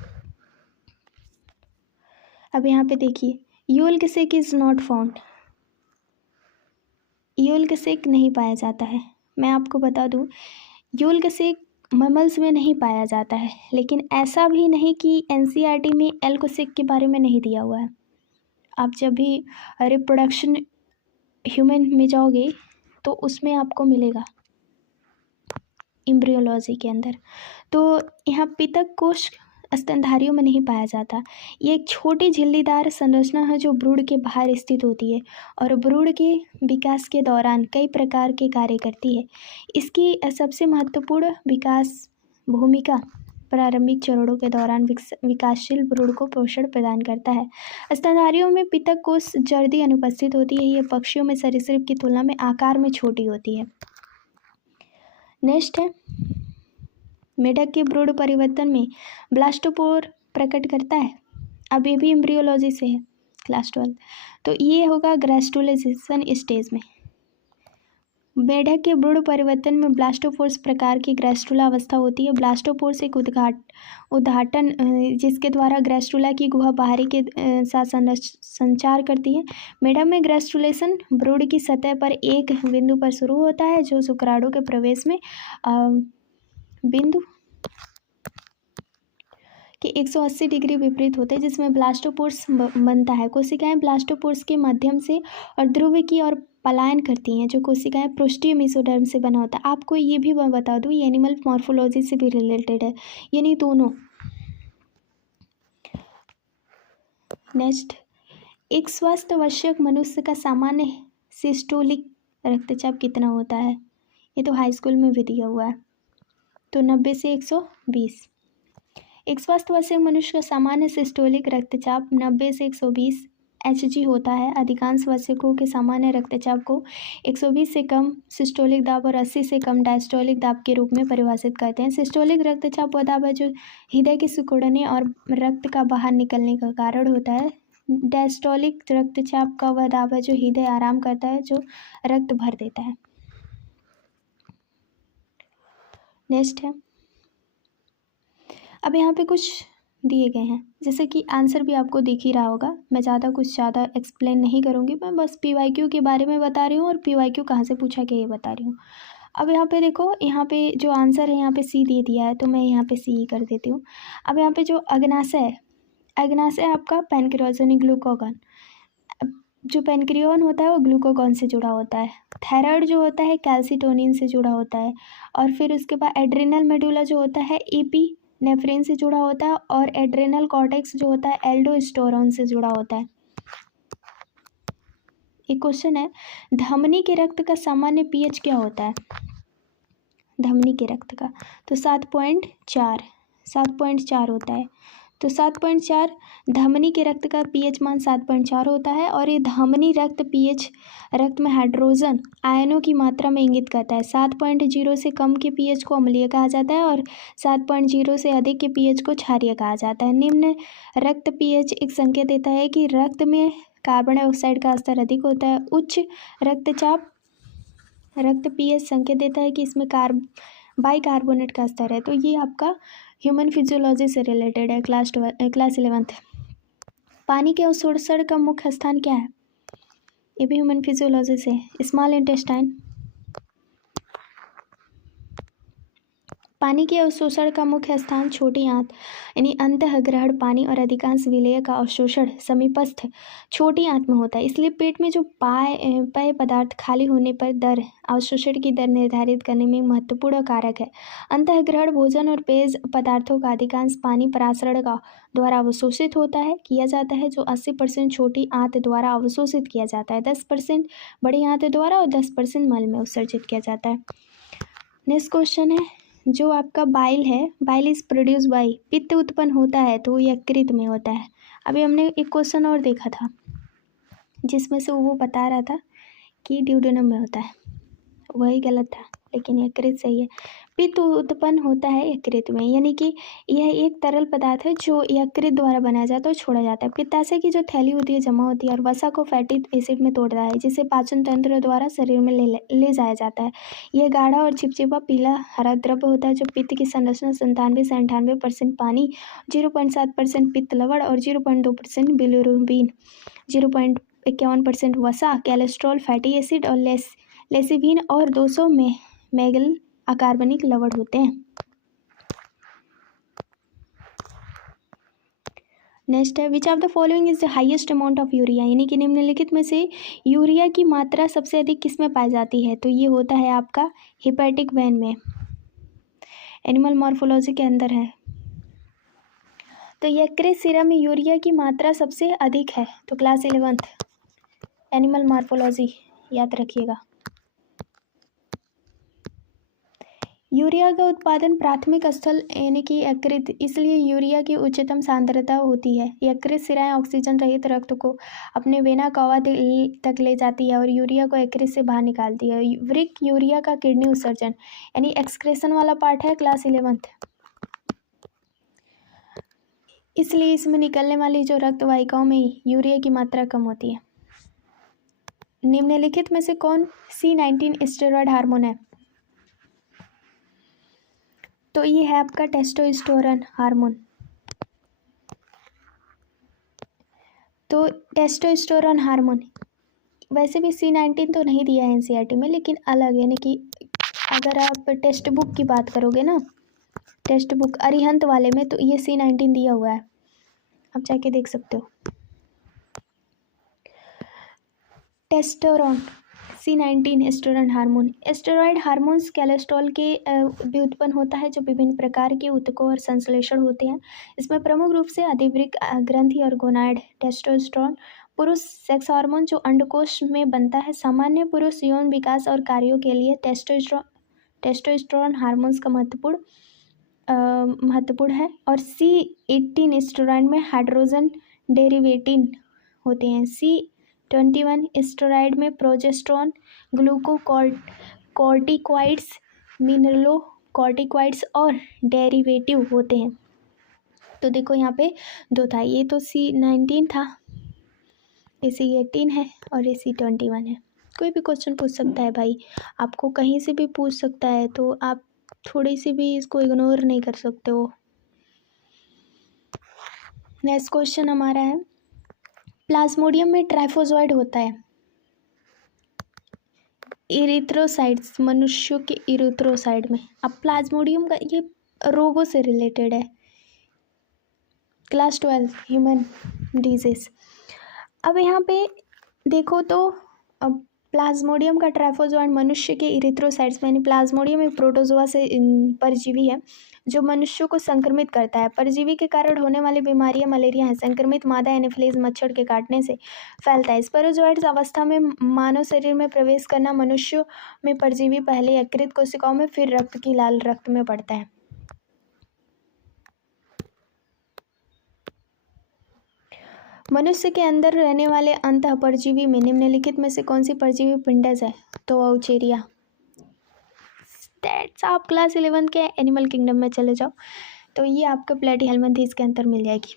अब यहाँ पे देखिए, यूल्गसेक इज नॉट फाउंड, यूल्गसेक नहीं पाया जाता है। मैं आपको बता दूं, यूल्गसेक मैमल्स में नहीं पाया जाता है, लेकिन ऐसा भी नहीं कि एनसीईआरटी में एल्कोसेक के बारे में नहीं दिया हुआ है। आप जब भी रिप्रोडक्शन ह्यूमन में जाओगे तो उसमें आपको मिलेगा एम्ब्रियोलॉजी के अंदर। तो यहाँ पितक कोश स्तनधारियों में नहीं पाया जाता। ये एक छोटी झिल्लीदार संरचना है जो भ्रूण के बाहर स्थित होती है और भ्रूण के विकास के दौरान कई प्रकार के कार्य करती है। इसकी सबसे महत्वपूर्ण विकास भूमिका प्रारंभिक चरणों के दौरान विकासशील भ्रूण को पोषण प्रदान करता है। स्तनधारियों में पितक कोश जर्दी अनुपस्थित होती है। ये पक्षियों में सरीसृप की तुलना में आकार में छोटी होती है। नेक्स्ट है, मेढक के भ्रूण परिवर्तन में ब्लास्टोपोर प्रकट करता है। अब ये भी एम्ब्रियोलॉजी से है, क्लास 12। तो ये होगा ग्रेस्टुलाइजेशन स्टेज में। मेढक के भ्रूण परिवर्तन में ब्लास्टोपोर्स प्रकार की ग्रेस्टुला अवस्था होती है। ब्लास्टोपोर्स एक उद्घाटन जिसके द्वारा ग्रेस्टुला की गुहा बाहरी के साथ संचार करती है। मेढक में ग्रेस्टुलेशन भ्रूण की सतह पर एक बिंदु पर शुरू होता है जो शुक्राणु के प्रवेश में बिंदु के 180 डिग्री विपरीत होते हैं, जिसमें ब्लास्टोपोर्स बनता है। कोशिकाएं ब्लास्टोपोर्स के माध्यम से और ध्रुव की ओर पलायन करती हैं। जो कोशिकाएं पृष्ठीय मेसोडर्म से बना होता है। आपको ये भी मैं बता दूं, ये एनिमल मॉर्फोलॉजी से भी रिलेटेड है, यानी दोनों। नेक्स्ट, एक स्वस्थ आवश्यक मनुष्य का सामान्य सिस्टोलिक रक्तचाप कितना होता है? ये तो हाई स्कूल में भी दिया हुआ है, तो 90 से 120। एक स्वस्थ वयस्क मनुष्य का सामान्य सिस्टोलिक रक्तचाप 90 से 120 Hg होता है। अधिकांश वयस्कों के सामान्य रक्तचाप को 120 से कम सिस्टोलिक दाब और 80 से कम डायस्टोलिक दाब के रूप में परिभाषित करते हैं। सिस्टोलिक रक्तचाप वह दाब है जो हृदय के सिकुड़ने और रक्त का बाहर निकलने का कारण होता है। डायस्टोलिक रक्तचाप का वह दाब है जो हृदय आराम करता है, जो रक्त भर देता है। नेक्स्ट है, अब यहाँ पे कुछ दिए गए हैं, जैसे कि आंसर भी आपको दिख ही रहा होगा। मैं ज़्यादा एक्सप्लेन नहीं करूँगी, मैं बस पीवाईक्यू के बारे में बता रही हूँ और पीवाईक्यू कहाँ से पूछा गया ये बता रही हूँ। अब यहाँ पे देखो, यहाँ पे जो आंसर है यहाँ पे सी दे दिया है, तो मैं यहाँ पे सी ही कर देती हूँ। अब यहाँ पे जो अग्नाशय आपका पैनक्रियोजेनिक ग्लूकागॉन। जो पैनक्रियोन होता है वो ग्लूकागॉन से जुड़ा होता है। थायराइड जो होता है कैल्सिटोनिन से जुड़ा होता है। और फिर उसके बाद एड्रिनल मेडुला जो होता है एपिनेफ्रिन से जुड़ा होता है। और एड्रिनल कॉर्टेक्स जो होता है एल्डोस्टेरोन से जुड़ा होता है। एक क्वेश्चन है, धमनी के रक्त का सामान्य पीएच क्या होता है? धमनी के रक्त का तो 7.4 होता है। तो 7.4 धमनी के रक्त का पीएच मान 7.4 होता है। और ये धमनी रक्त पीएच रक्त में हाइड्रोजन आयनों की मात्रा में इंगित करता है। 7.0 से कम के पीएच को अम्लीय कहा जाता है और 7.0 से अधिक के पीएच को क्षारीय कहा जाता है। निम्न रक्त पीएच एक संकेत देता है कि रक्त में कार्बन डाइऑक्साइड का स्तर अधिक होता है। उच्च रक्तचाप रक्त पीएच संकेत देता है कि इसमें बाइकार्बोनेट का स्तर है। तो ये आपका ह्यूमन फिजियोलॉजी से रिलेटेड है, क्लास 11th। पानी के अवशोषण का मुख्य स्थान क्या है? ये भी ह्यूमन फिजियोलॉजी से। Small intestine. पानी के अवशोषण का मुख्य स्थान छोटी आंत यानी अंतःग्रहण पानी और अधिकांश विलेय का अवशोषण समीपस्थ छोटी आंत में होता है। इसलिए पेट में जो पेय पदार्थ खाली होने पर दर अवशोषण की दर निर्धारित करने में महत्वपूर्ण कारक है। अंतःग्रहण भोजन और पेय पदार्थों का अधिकांश पानी परासरण का द्वारा अवशोषित होता है किया जाता है, जो 80% छोटी आंत द्वारा अवशोषित किया जाता है, 10% बड़ी आंत द्वारा और 10% मल में उत्सर्जित किया जाता है। नेक्स्ट क्वेश्चन है, जो आपका बाइल है, बाइल इज प्रोड्यूस बाई, पित्त उत्पन्न होता है तो यकृत में होता है। अभी हमने एक क्वेश्चन और देखा था जिसमें से वो बता रहा था कि ड्यूडेनम में होता है, वही गलत था लेकिन यकृत सही है। पित्त उत्पन्न होता है यकृत में, यानी कि यह एक तरल पदार्थ है जो यकृत द्वारा बनाया जाता है और छोड़ा जाता है। पित्ताशय की जो थैली होती है जमा होती है और वसा को फैटी एसिड में तोड़ता है, जिसे पाचन तंत्र द्वारा शरीर में ले जाया जाता है। यह गाढ़ा और चिपचिपा पीला हरा द्रव्य होता है जो पित्त की संरचना 97 से 98% पानी, 0.7% पित्त लवण और 0.2% बिलिरुबिन, 0.51% वसा, कोलेस्ट्रॉल, फैटी एसिड और लेसिबिन और 200 में मैगल अकार्बनिक लवण होते हैं। नेक्स्ट है, which of the following is the highest amount of urea, यानी कि निम्नलिखित में से यूरिया की मात्रा सबसे अधिक किस में पाई जाती है? तो ये होता है आपका हेपेटिक वेन में, एनिमल मॉर्फोलॉजी के अंदर है। तो यकृत सिरा में यूरिया की मात्रा सबसे अधिक है, तो क्लास 11th एनिमल मॉर्फोलॉजी याद रखिएगा। यूरिया का उत्पादन प्राथमिक स्थल यानी कि यकृत, इसलिए यूरिया की उच्चतम सांद्रता होती है। यकृत सिराएं ऑक्सीजन रहित रक्त को अपने वेना कवा तक ले जाती है और यूरिया को यकृत से बाहर निकालती है। वृक्क यूरिया का किडनी उत्सर्जन यानी एक्सक्रेशन वाला पार्ट है, क्लास 11th। इसलिए इसमें निकलने वाली जो रक्त वाहिकाओं में यूरिया की मात्रा कम होती है। निम्नलिखित में से कौन C19 स्टेरॉयड हार्मोन है? तो ये है आपका टेस्टोस्टेरोन हार्मोन। तो टेस्टोस्टेरोन हार्मोन वैसे भी C19 तो नहीं दिया है NCERT में, लेकिन अलग यानी कि अगर आप टेक्स्ट बुक की बात करोगे ना, टेक्स्ट बुक अरिहंत वाले में, तो ये C19 दिया हुआ है, आप जाके देख सकते हो। Testosterone C19 asteroid hormone. Asteroid hormones cholesterol के भी उत्पन्न होता है जो विभिन्न प्रकार के ऊतकों और संश्लेषण होते हैं। इसमें प्रमुख रूप से अधिवृक्क ग्रंथि और गोनाड। टेस्टोस्टेरोन पुरुष सेक्स हार्मोन जो अंडकोश में बनता है। सामान्य पुरुष यौन विकास और कार्यों के लिए टेस्टोस्टेरोन हार्मोन्स का महत्वपूर्ण है। और C18 स्टेरॉयड में हाइड्रोजन डेरिवेटिव होते हैं। C21 स्टेरॉयड में प्रोजेस्टेरोन, ग्लूकोकॉर्टिकॉइड्स, मिनरलोकॉर्टिकॉइड्स और डेरिवेटिव होते हैं। तो देखो यहाँ पे दो था, ये तो C19 था, ये C18 है और ये C21 है। कोई भी क्वेश्चन पूछ सकता है भाई, आपको कहीं से भी पूछ सकता है, तो आप थोड़ी सी भी इसको इग्नोर नहीं कर सकते हो। नेक्स्ट क्वेश्चन हमारा है, प्लाज्मोडियम में ट्राइफोजॉइड होता है। इरिथ्रोसाइट्स, मनुष्यों के इरिथ्रोसाइट में। अब प्लाज्मोडियम का ये रोगों से रिलेटेड है, क्लास 12 ह्यूमन डिजीज। अब यहाँ पे देखो तो अब प्लाज्मोडियम का ट्राइफोजॉइड मनुष्य के इरिथ्रोसाइट्स में, यानी प्लाज्मोडियम एक प्रोटोजोआ से परजीवी है जो मनुष्यों को संक्रमित करता है। परजीवी के कारण होने वाली बीमारियां मलेरिया है। संक्रमित मादा एनोफिलीज मच्छर के काटने से फैलता है। स्पोरोजोइड्स अवस्था में मानव शरीर में प्रवेश करना, मनुष्यों में परजीवी पहले यकृत कोशिकाओं में फिर रक्त की लाल रक्त में पड़ता है। मनुष्य के अंदर रहने वाले अंतः परजीवी में निम्नलिखित में से कौन सी परजीवी पिंडज है? तो औचेरिया। दैट्स आप क्लास 11 के एनिमल किंगडम में चले जाओ तो ये आपके प्लेटिहेल्मिन्थेस के अंदर मिल जाएगी।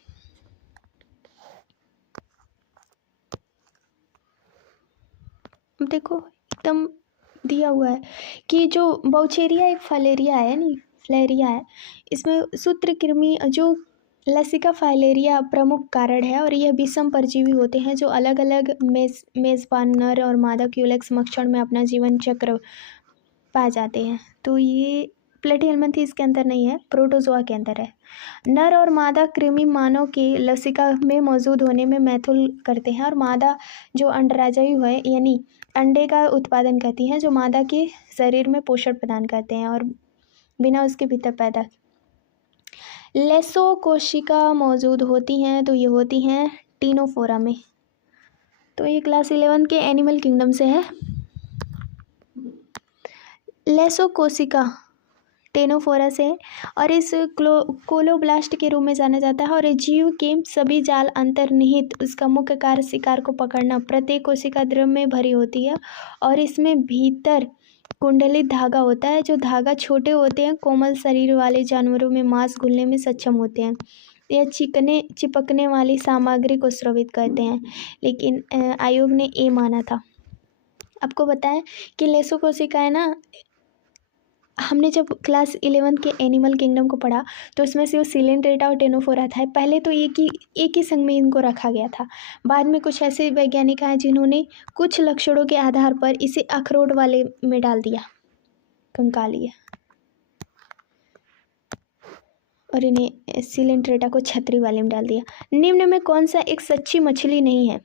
देखो एकदम दिया हुआ है कि जो बाउचेरिया एक फलेरिया है, नहीं फ्लेरिया है, इसमें सूत्रकृमि जो लसिका फाइलेरिया प्रमुख कारण है और यह विषम परजीवी होते हैं जो अलग अलग मेजबान नर और मादा क्यूलेक्स मक्षण में अपना जीवन चक्र पाए जाते हैं। तो ये प्लेटिहेल्मिन्थ इसके अंदर नहीं है, प्रोटोजोआ के अंदर है। नर और मादा कृमि मानव के लसिका में मौजूद होने में मैथुन करते हैं और मादा जो अंडराजयी है यानी अंडे का उत्पादन करती हैं जो मादा के शरीर में पोषण प्रदान करते हैं और बिना उसके भीतर पैदा लेसो कोशिका मौजूद होती हैं। तो ये होती हैं टीनोफोरा में। तो ये क्लास 11 के एनिमल किंगडम से है। लेसो कोशिका टेनोफोरा से और इस कोलोब्लास्ट के रूप में जाना जाता है और जीव के सभी जाल अंतर्निहित उसका मुख्य कार्य शिकार को पकड़ना। प्रत्येक कोशिका द्रव में भरी होती है और इसमें भीतर कुंडलित धागा होता है। जो धागा छोटे होते हैं, कोमल शरीर वाले जानवरों में मांस घुलने में सक्षम होते हैं। यह चिपकने वाली सामग्री को स्रावित करते हैं, लेकिन आयोग ने ए माना था। आपको बताएं कि लेसो कोशिकाएं ना, हमने जब क्लास 11 के एनिमल किंगडम को पढ़ा तो इसमें से वो सिलेंट्रेटा और टेनोफोरा था। पहले तो एक ही संघ में इनको रखा गया था। बाद में कुछ ऐसे वैज्ञानिक आए जिन्होंने कुछ लक्षणों के आधार पर इसे अखरोट वाले में डाल दिया, कंकाली, और इन्हें सिलेंट्रेटा को छतरी वाले में डाल दिया। निम्न में कौन सा एक सच्ची मछली नहीं है?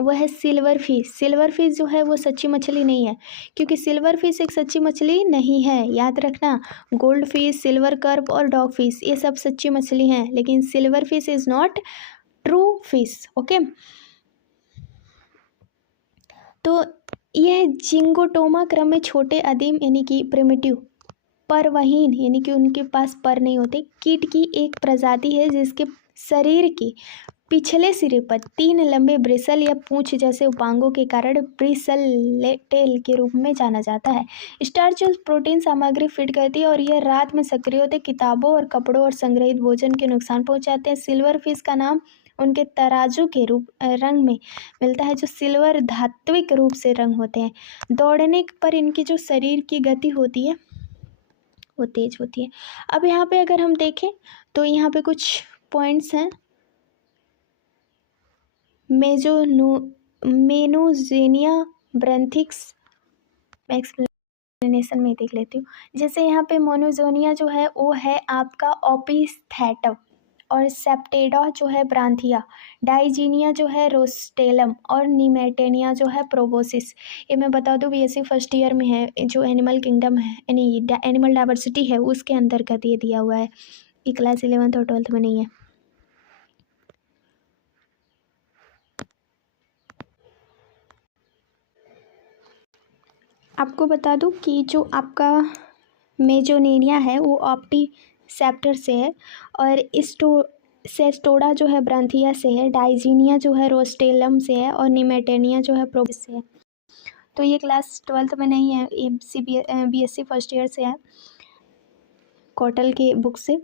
वह है सिल्वर फिश। सिल्वर फिश जो है वो सच्ची मछली नहीं है, क्योंकि सिल्वर फिश एक सच्ची मछली नहीं है। याद रखना, गोल्ड फिश, सिल्वर कर्प और डॉग फिश ये सब सच्ची मछली हैं, लेकिन silver fish is not true fish. Okay, तो यह जिंगोटोमा क्रम में छोटे आदिम यानी कि प्रिमिटिव परवहीन यानी कि उनके पास पर नहीं होते कीट की एक प्रजाति है जिसके शरीर के पिछले सिरे पर 3 लंबे ब्रिसल या पूंछ जैसे उपांगों के कारण ब्रिसलेटेल के रूप में जाना जाता है। स्टार्च प्रोटीन सामग्री फिट करती है और यह रात में सक्रिय होते किताबों और कपड़ों और संग्रहित भोजन के नुकसान पहुंचाते हैं। सिल्वर फिश का नाम उनके तराजू के रूप रंग में मिलता है, जो सिल्वर धात्विक रूप से रंग होते हैं। दौड़ने पर इनकी जो शरीर की गति होती है वो तेज होती है। अब यहाँ पे अगर हम देखें तो यहाँ पे कुछ पॉइंट्स हैं। मेनोजेनिया ब्रंथिक्स एक्सप्लेनेशन में देख लेती हूँ। जैसे यहाँ पे मोनोजोनिया जो है वो है आपका ओपिस्थेटम और सेप्टेडा जो है ब्रांथिया, डाइजीनिया जो है रोस्टेलम और निमेटेनिया जो है प्रोबोसिस। ये मैं बता दूँ बीएससी फर्स्ट ईयर में है, जो एनिमल किंगडम है यानी एनिमल डाइवर्सिटी है उसके अंतर्गत ये दिया हुआ है। ये क्लास 11th और 12th में नहीं है। आपको बता दूं कि जो आपका मेजोनेरिया है वो ऑप्टीसेप्टर से है और सेस्टोडा जो है ब्रांथिया से है, डाइजीनिया जो है रोस्टेलम से है और निमेटेनिया जो है प्रोबिस से है। तो ये क्लास 12th में नहीं है, बीएससी फर्स्ट ईयर से है कॉटल के बुक से।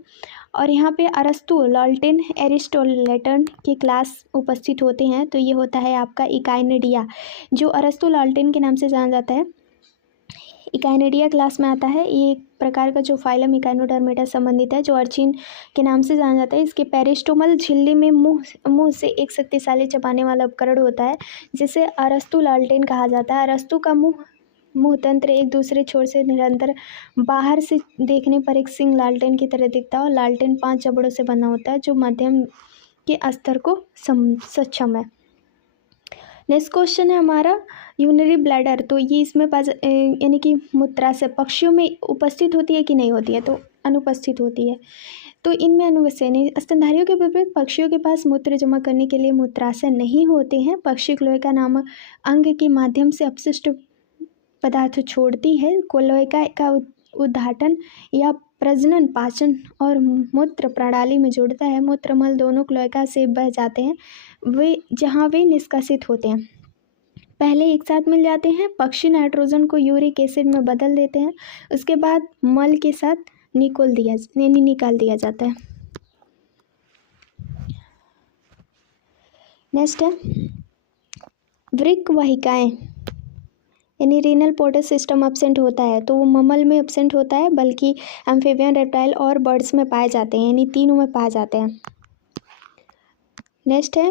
और यहाँ पे अरस्तु, लॉल्टेन, एरिस्टोलेटन के क्लास उपस्थित होते हैं। तो ये होता है आपका इकाइनिडिया, जो अरस्तु लॉल्टेन के नाम से जाना जाता है, इकाइनिडिया क्लास में आता है। ये एक प्रकार का जो फाइलम इकाइनोडर्मेटा संबंधित है, जो अर्चिन के नाम से जाना जाता है। इसके पेरिस्टोमल झिल्ली में मुंह से एक शक्तिशाली चबाने वाला उपकरण होता है जिसे अरस्तु लाल्टेन कहा जाता है। अरस्तु का मुंह तंत्र एक दूसरे छोर से निरंतर बाहर से देखने पर एक सिंग लालटेन की तरह दिखता है और लालटेन 5 जबड़ों से बना होता है जो मध्यम के स्तर को सक्षम है। नेक्स्ट क्वेश्चन है हमारा यूरिनरी ब्लैडर। तो ये इसमें यानी कि मूत्राशय पक्षियों में उपस्थित होती है कि नहीं होती है? तो अनुपस्थित होती है। तो इनमें अनुवसैनी स्तनधारियों के विपरीत पक्षियों के पास मूत्र जमा करने के लिए मूत्राशय नहीं होते हैं। पक्षी क्लोएका नामक अंग के माध्यम से अपशिष्ट पदार्थ छोड़ती है। क्लोएका का उद्घाटन या प्रजनन पाचन और मूत्र प्रणाली में जुड़ता है। मूत्रमल दोनों क्लोएका से बह जाते हैं जहाँ वे निष्कासित होते हैं। पहले एक साथ मिल जाते हैं। पक्षी नाइट्रोजन को यूरिक एसिड में बदल देते हैं, उसके बाद मल के साथ निकाल दिया जाता है। नेक्स्ट है वृक्क वाहिकाएं यानी रीनल पोर्टस सिस्टम एब्सेंट होता है, तो वो ममल में एब्सेंट होता है, बल्कि एम्फीबियन, रेप्टाइल और बर्ड्स में पाए जाते हैं, यानी तीनों में पाए जाते हैं। नेक्स्ट है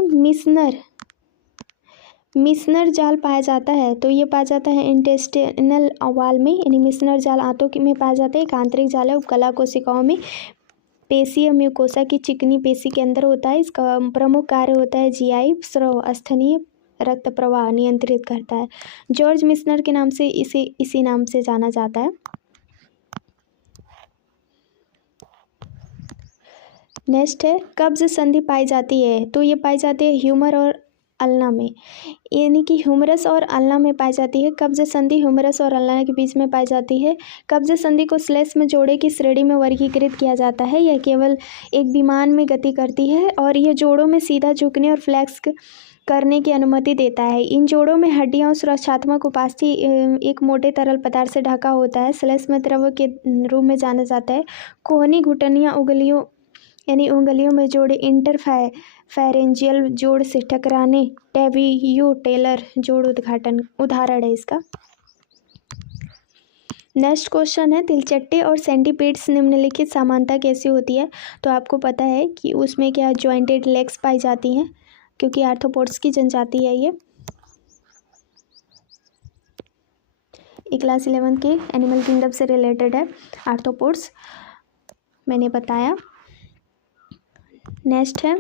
मिशनर जाल पाया जाता है, तो ये पाया जाता है इंटेस्टिनल वॉल में, यानी मिशनर जाल आंतों में पाया जाता है। एक आंतरिक जाल है, उपकला कोशिकाओं में पेशीय म्यूकोसा की चिकनी पेशी के अंदर होता है। इसका प्रमुख कार्य होता है जीआई स्राव, स्थनीय रक्त प्रवाह नियंत्रित करता है। जॉर्ज मिशनर के नाम से इसे इसी नाम से जाना जाता है। नेक्स्ट है कब्ज संधि पाई जाती है, तो ये पाई जाती है ह्यूमर और अल्ना में, यानी कि ह्यूमरस और अल्ना में पाई जाती है। कब्ज संधि ह्यूमरस और अल्ना के बीच में पाई जाती है। कब्ज संधि को स्लेश में जोड़े की श्रेणी में वर्गीकृत किया जाता है। यह केवल एक विमान में गति करती है और यह जोड़ों में सीधा झुकने और फ्लैक्स करने की अनुमति देता है। इन जोड़ों में हड्डियां और सुरक्षात्मक उपास्थि एक मोटे तरल पदार्थ से ढका होता है। स्लेश में द्रव के रूप में जाना जाता है। कोहनी घुटनियाँ उंगलियों यानी उंगलियों में जोड़े इंटरफेरेंजियल जोड़ से टकराने टेबियो टेलर जोड़ उदाहरण है इसका। नेक्स्ट क्वेश्चन है तिलचट्टे और सेंटीपीड्स निम्नलिखित समानता कैसी होती है, तो आपको पता है कि उसमें क्या जॉइंटेड लेग्स पाई जाती हैं, क्योंकि आर्थ्रोपोड्स की जनजाति है ये क्लास 11 के एनिमल किंगडम से रिलेटेड है आर्थ्रोपोड्स, मैंने बताया। नेक्स्ट है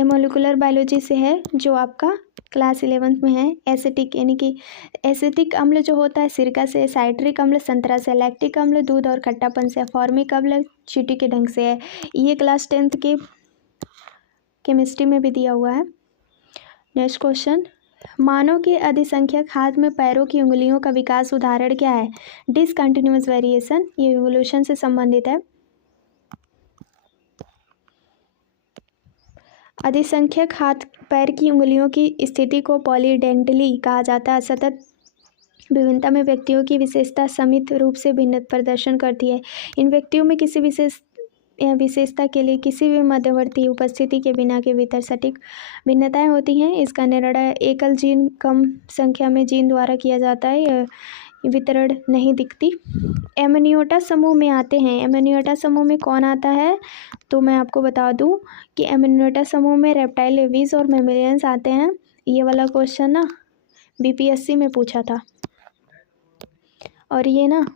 मोलिकुलर बायोलॉजी से है, जो आपका क्लास 11 में है। एसिटिक यानी कि एसिटिक अम्ल जो होता है सिरका से, साइट्रिक अम्ल संतरा से, लैक्टिक अम्ल दूध और खट्टापन से, फॉर्मिक अम्ल चींटी के ढंग से है। ये क्लास 10th के केमिस्ट्री में भी दिया हुआ है। नेक्स्ट क्वेश्चन मानव के अधिसंख्यक हाथ में पैरों की उंगलियों का विकास उदाहरण क्या है? डिसकंटिन्यूअस वेरिएशन, ये इवोल्यूशन से संबंधित है। अधिसंख्यक हाथ पैर की उंगलियों की स्थिति को पॉलीडेंटली कहा जाता है। सतत विभिन्नता में व्यक्तियों की विशेषता समित रूप से भिन्न प्रदर्शन करती है। इन व्यक्तियों में किसी विशेषता के लिए किसी भी मध्यवर्ती उपस्थिति के बिना के भीतर सटीक भिन्नताएं होती हैं। इसका निर्णय एकल जीन कम संख्या में जीन द्वारा किया जाता है। यह वितरण नहीं दिखती। एमनियोटा समूह में आते हैं। एमनियोटा समूह में कौन आता है, तो मैं आपको बता दूं कि एमनियोटा समूह में रेप्टाइल, एवीज और मैमेलियंस आते हैं। ये वाला क्वेश्चन ना बीपीएससी में पूछा था और ये ना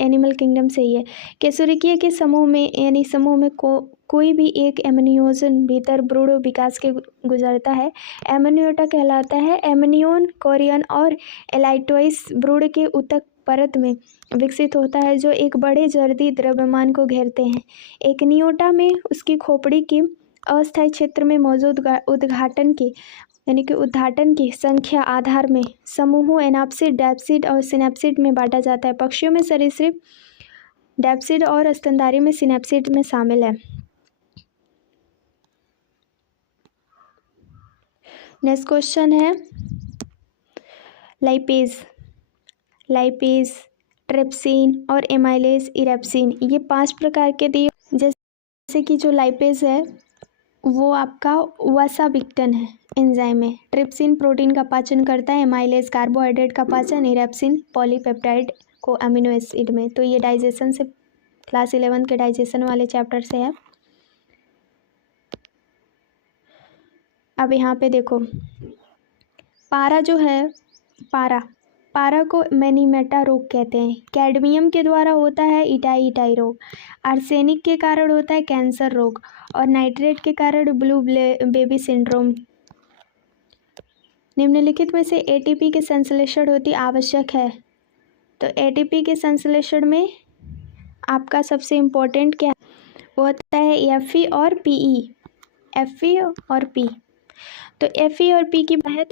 एनिमल किंगडम से ही है। कैसुरिकीय के समूह में यानी समूह में कोई भी एक एमनियोजन भीतर भ्रूण विकास के गुजरता है, एमनियोटा कहलाता है। एमनियोन, कोरियन और एलाइटोइस भ्रूण के ऊतक परत में विकसित होता है, जो एक बड़े जर्दी द्रव्यमान को घेरते हैं। एक नियोटा में उसकी खोपड़ी के अस्थायी क्षेत्र में मौजूद उद्घाटन की संख्या आधार में समूहों एनाप्सिड, डायप्सिड और सिनेप्सिड में बांटा जाता है। पक्षियों में सरीसृप डायप्सिड और स्तनधारी में सिनेप्सिड में शामिल है। नेक्स्ट क्वेश्चन है लाइपेज, ट्रिप्सिन और एमाइलेज, इरेप्सिन, ये 5 प्रकार के दिए। जैसे कि जो लाइपेज है वो आपका वसाबिक्टन है, एंजाइम है। ट्रिप्सिन प्रोटीन का पाचन करता है, एमाइलेज कार्बोहाइड्रेट का पाचन, इरेप्सिन पॉलीपेप्टाइड को अमीनो एसिड में। तो ये डाइजेशन से क्लास 11 के डाइजेशन वाले चैप्टर से है। अब यहाँ पे देखो पारा जो है, पारा को मैनीमेटा रोग कहते हैं। कैडमियम के द्वारा होता है इटाई रोग, आर्सेनिक के कारण होता है कैंसर रोग और नाइट्रेट के कारण ब्लू बेबी सिंड्रोम। निम्नलिखित में से एटीपी के संश्लेषण होती आवश्यक है, तो एटीपी के संश्लेषण में आपका सबसे इम्पोर्टेंट क्या वो होता है एफई और पीई, एफई और पी। तो एफई और पी की बात है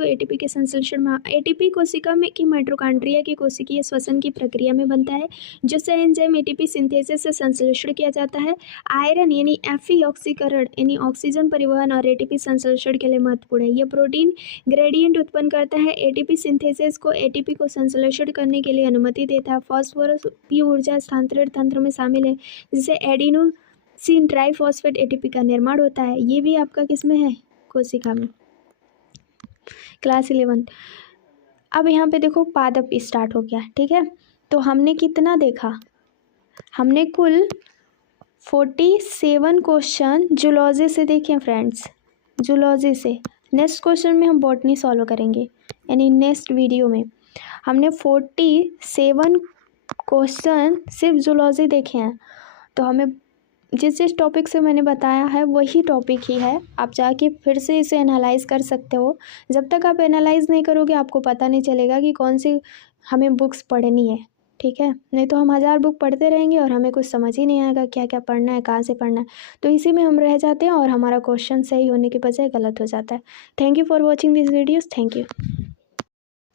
तो एटीपी के संश्लेषण में एटीपी कोशिका में की माइटोकॉन्ड्रिया की कोशिकीय श्वसन की प्रक्रिया में बनता है, जिससे एंजाइम एटीपी सिंथेसिस से संश्लेषण किया जाता है। आयरन यानी एफई ऑक्सीकरण यानी ऑक्सीजन परिवहन और एटीपी संश्लेषण के लिए महत्वपूर्ण है। यह प्रोटीन ग्रेडियंट उत्पन्न करता है। एटीपी सिंथेसिस को एटीपी को संश्लेषण करने के लिए अनुमति देता है। फास्फोरस पी ऊर्जा स्थानांतरण तंत्र में शामिल है, जिससे एडिनोसिन ट्राइफॉस्फेट एटीपी का निर्माण होता है। ये भी आपका किसमें है, कोशिका में। क्लास 11। अब यहाँ पे देखो पादप स्टार्ट हो गया, ठीक है। तो हमने कितना देखा, हमने कुल 47 क्वेश्चन जूलॉजी से देखे फ्रेंड्स, जूलॉजी से। नेक्स्ट क्वेश्चन में हम बॉटनी सॉल्व करेंगे, यानी नेक्स्ट वीडियो में हमने 47 क्वेश्चन सिर्फ जूलॉजी देखे हैं। तो हमें जिस जिस टॉपिक से मैंने बताया है वही टॉपिक ही है, आप जाके फिर से इसे एनालाइज कर सकते हो। जब तक आप एनालाइज नहीं करोगे आपको पता नहीं चलेगा कि कौन सी हमें बुक्स पढ़नी है, ठीक है। नहीं तो हम 1000 बुक पढ़ते रहेंगे और हमें कुछ समझ ही नहीं आएगा क्या क्या पढ़ना है, कहाँ से पढ़ना है। तो इसी में हम रह जाते हैं और हमारा क्वेश्चन सही होने के बजाय गलत हो जाता है। Thank you for watching this videos, thank you.